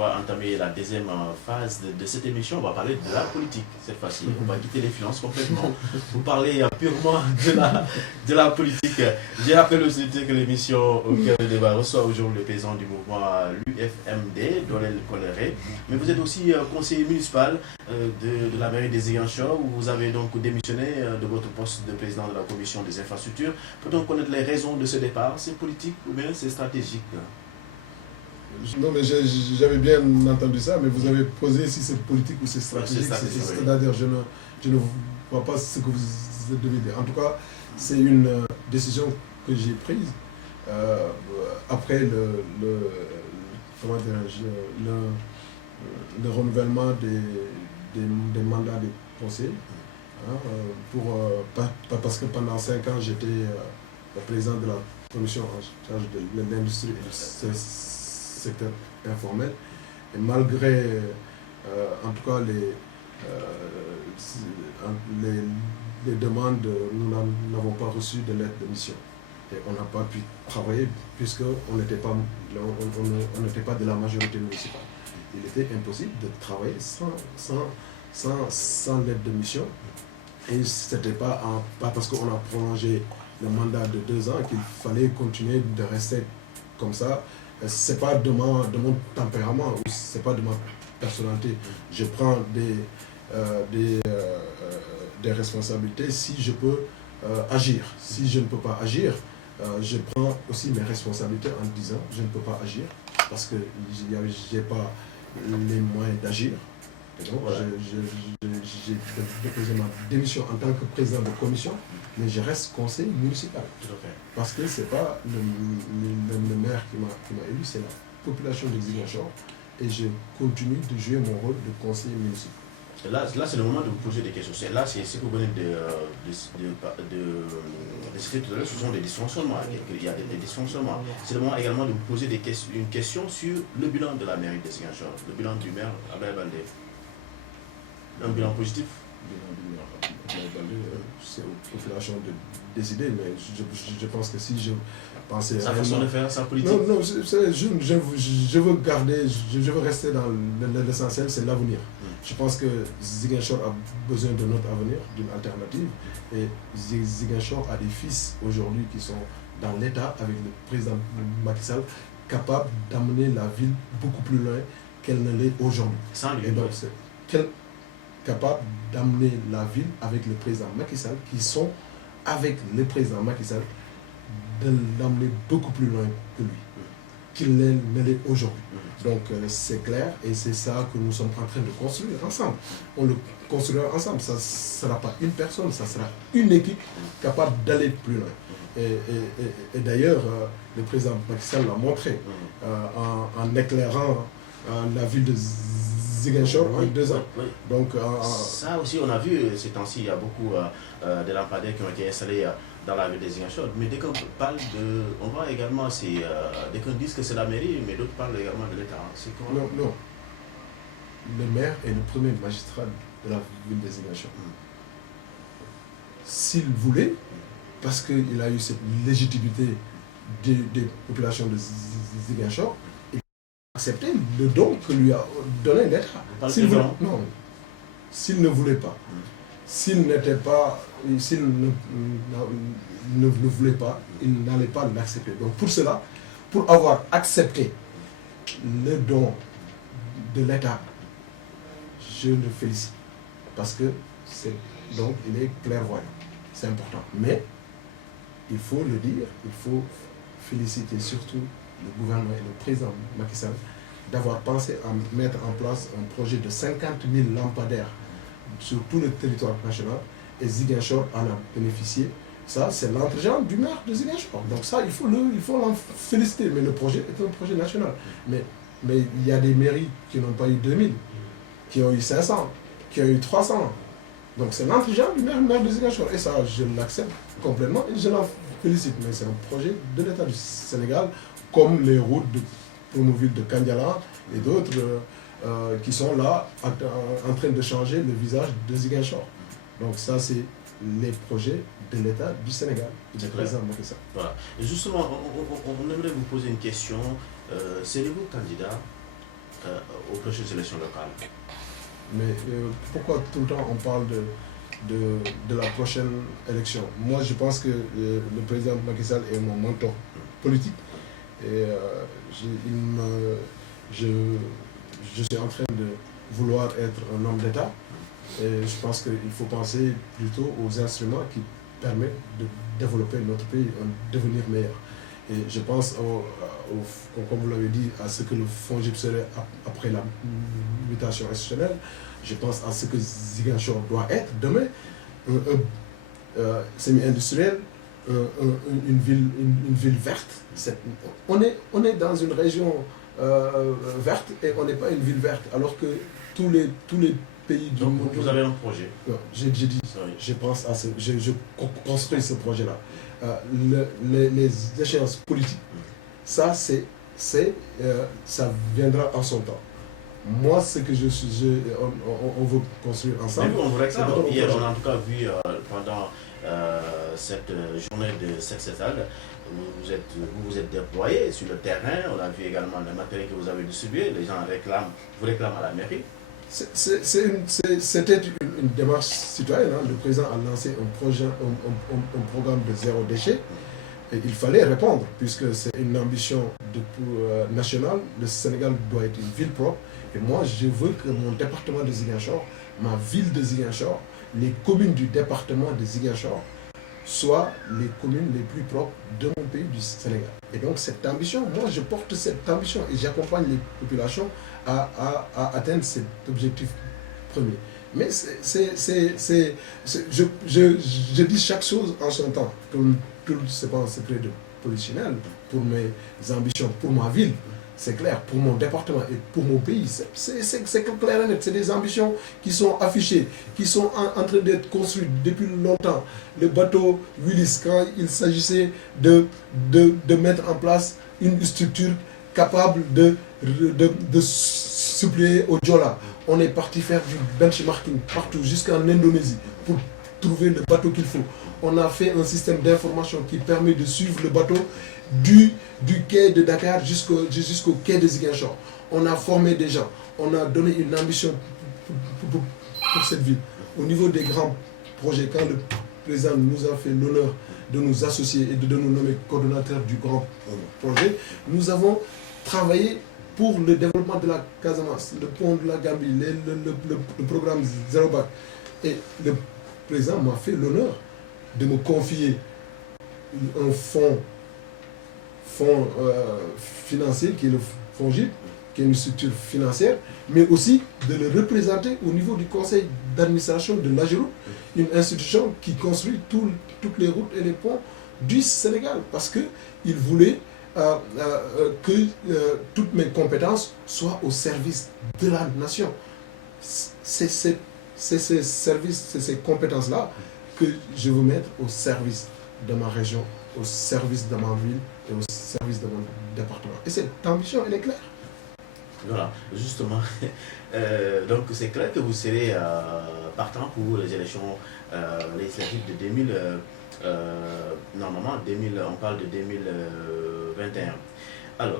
va entamer la deuxième phase de cette émission. On va parler de la politique cette fois-ci. On va quitter les finances complètement pour parler purement de la politique. J'ai rappelé aussi que l'émission au cœur du débat reçoit aujourd'hui le président du mouvement l'UFMD, Dolel Coléré. Mais vous êtes aussi conseiller municipal de la mairie des Ziguinchor, où vous avez donc démissionné de votre poste de président de la commission des infrastructures. Peut-on connaître les raisons de ce départ? C'est politique ou bien c'est stratégique? Non, mais j'avais bien entendu ça, mais vous avez posé si c'est politique ou c'est stratégique. C'est-à-dire, je ne vois pas ce que vous devez dire. En tout cas, c'est une décision que j'ai prise après le renouvellement des mandats des conseillers. Parce que pendant 5 ans, j'étais le président de la commission en charge de l'industrie et du secteur informel. Et malgré, en tout cas, les demandes, nous n'avons pas reçu de lettre de mission. Et on n'a pas pu travailler puisqu'on n'était pas de la majorité municipale. Il était impossible de travailler sans lettre de mission. Et ce n'était pas parce qu'on a prolongé le mandat de 2 ans qu'il fallait continuer de rester comme ça. Ce n'est pas de mon tempérament, ce n'est pas de ma personnalité. Je prends des responsabilités si je peux agir. Si je ne peux pas agir, je prends aussi mes responsabilités en disant je ne peux pas agir parce que je n'ai pas les moyens d'agir. Et donc, voilà. J'ai déposé ma démission en tant que président de commission, mais je reste conseiller municipal. Parce que ce n'est pas le maire qui m'a élu, c'est la population de Ziguinchor. Et je continue de jouer mon rôle de conseiller municipal. Là c'est le moment de vous poser des questions. Là, c'est ce que vous venez de citer tout à l'heure, ce sont des dysfonctionnements. Il y a des dysfonctionnements. C'est le moment également de vous poser une question sur le bilan de la mairie de Ziguinchor, le bilan du maire Ablaye Baldé. Un bilan positif? C'est aux populations de décider, mais je pense que si je pensais... Sa façon de faire, sa politique? Non, je veux garder, je veux rester dans l'essentiel, c'est l'avenir. Je pense que Ziguinchor a besoin de notre avenir, d'une alternative, et Ziguinchor a des fils aujourd'hui qui sont dans l'État avec le président Macky Sall, capables d'amener la ville beaucoup plus loin qu'elle ne l'est aujourd'hui. Sans lui. Et donc, c'est capable d'amener la ville avec le président Macky Sall, qui sont avec le président Macky Sall, de l'amener beaucoup plus loin que lui, qu'il ne l'est aujourd'hui. Donc c'est clair et c'est ça que nous sommes en train de construire ensemble. On le construira ensemble, ça ne sera pas une personne, ça sera une équipe capable d'aller plus loin. Et d'ailleurs, le président Macky Sall l'a montré en éclairant la ville de Ziguinchor en 2 ans. Oui. Donc, ça aussi, on a vu ces temps-ci, il y a beaucoup de lampadaires qui ont été installés dans la ville de Ziguinchor. Mais dès qu'on parle de... On voit également, dès qu'on dit que c'est la mairie, mais d'autres parlent également de l'État. Non. Le maire est le premier magistrat de la ville de Ziguinchor. S'il voulait, parce qu'il a eu cette légitimité des populations de Ziguinchor, accepter le don que lui a donné l'État. S'il ne voulait pas, s'il ne voulait pas, il n'allait pas l'accepter. Donc pour cela, pour avoir accepté le don de l'État, je le félicite. Parce que donc il est clairvoyant. C'est important. Mais il faut le dire, il faut féliciter surtout le gouvernement et le président Macky Sall d'avoir pensé à mettre en place un projet de 50 000 lampadaires sur tout le territoire national et Ziguinchor en a bénéficié. Ça, c'est l'entregent du maire de Ziguinchor. Donc ça, il faut l'en féliciter. Mais le projet est un projet national. Mais il y a des mairies qui n'ont pas eu 2000, qui ont eu 500, qui ont eu 300. Donc c'est l'entregent du maire de Ziguinchor. Et ça, je l'accepte complètement et je l'en félicite. Mais c'est un projet de l'État du Sénégal, comme les routes de Promoville de Kandiala et d'autres qui sont là en train de changer le visage de Ziguinchor. Donc ça, c'est les projets de l'État du Sénégal, du président Macky Sall. Voilà. Et justement, on aimerait vous poser une question. Serez-vous candidat aux prochaines élections locales. Mais pourquoi tout le temps on parle de la prochaine élection? Moi, je pense que le président Macky Sall est mon mentor politique. Et je suis en train de vouloir être un homme d'État. Et je pense qu'il faut penser plutôt aux instruments qui permettent de développer notre pays, un devenir meilleur. Et je pense, comme vous l'avez dit, à ce que le FONGIP serait après la mutation institutionnelle. Je pense à ce que Ziguinchor doit être demain, semi-industriel, une ville verte. On est dans une région verte et on n'est pas une ville verte, alors que tous les pays du monde... Vous avez un projet. J'ai dit, je pense à je construis ce projet-là. Les échéances politiques, ça viendra en son temps. Moi, ce que on veut construire ensemble. Mais vous, on vous réclame. Hier, on a en tout cas vu pendant cette journée de Sexetal, vous vous êtes déployé sur le terrain. On a vu également le matériel que vous avez distribué. Les gens vous réclament à la mairie. C'était une démarche citoyenne. Le président a lancé un programme de zéro déchet. Et il fallait répondre, puisque c'est une ambition nationale. Le Sénégal doit être une ville propre. Et moi, je veux que mon département de Ziguinchor, ma ville de Ziguinchor, les communes du département de Ziguinchor soient les communes les plus propres de mon pays, du Sénégal. Et donc cette ambition, moi je porte cette ambition et j'accompagne les populations à atteindre cet objectif premier. Mais je dis chaque chose en son temps. Tout ce n'est pas un secret de polichinelle. Pour mes ambitions, pour ma ville, c'est clair. Pour mon département et pour mon pays, c'est clair et net. C'est des ambitions qui sont affichées, qui sont en train d'être construites depuis longtemps. Le bateau Willis, quand il s'agissait de mettre en place une structure capable de suppléer au Djola, on est parti faire du benchmarking partout, jusqu'en Indonésie, pour trouver le bateau qu'il faut. On a fait un système d'information qui permet de suivre le bateau du quai de Dakar jusqu'au quai de Ziguinchor. On a formé des gens, on a donné une ambition pour cette ville. Au niveau des grands projets, quand le président nous a fait l'honneur de nous associer et de nous nommer coordonnateurs du grand projet, nous avons travaillé pour le développement de la Casamance, le pont de la Gambie, le programme Zéro Bac. Et le président m'a fait l'honneur de me confier un fonds financier qui est le FONGIP, qui est une structure financière, mais aussi de le représenter au niveau du conseil d'administration de l'AGEROUTE, une institution qui construit toutes les routes et les ponts du Sénégal, parce qu'il voulait que toutes mes compétences soient au service de la nation. C'est ces services, c'est ces compétences-là que je veux mettre au service de ma région, au service de ma ville et au service de mon département. Et cette ambition, elle est claire. Voilà, justement. Donc c'est clair que vous serez partant pour les élections législatives de 2000. Normalement, on parle de 2021. Alors,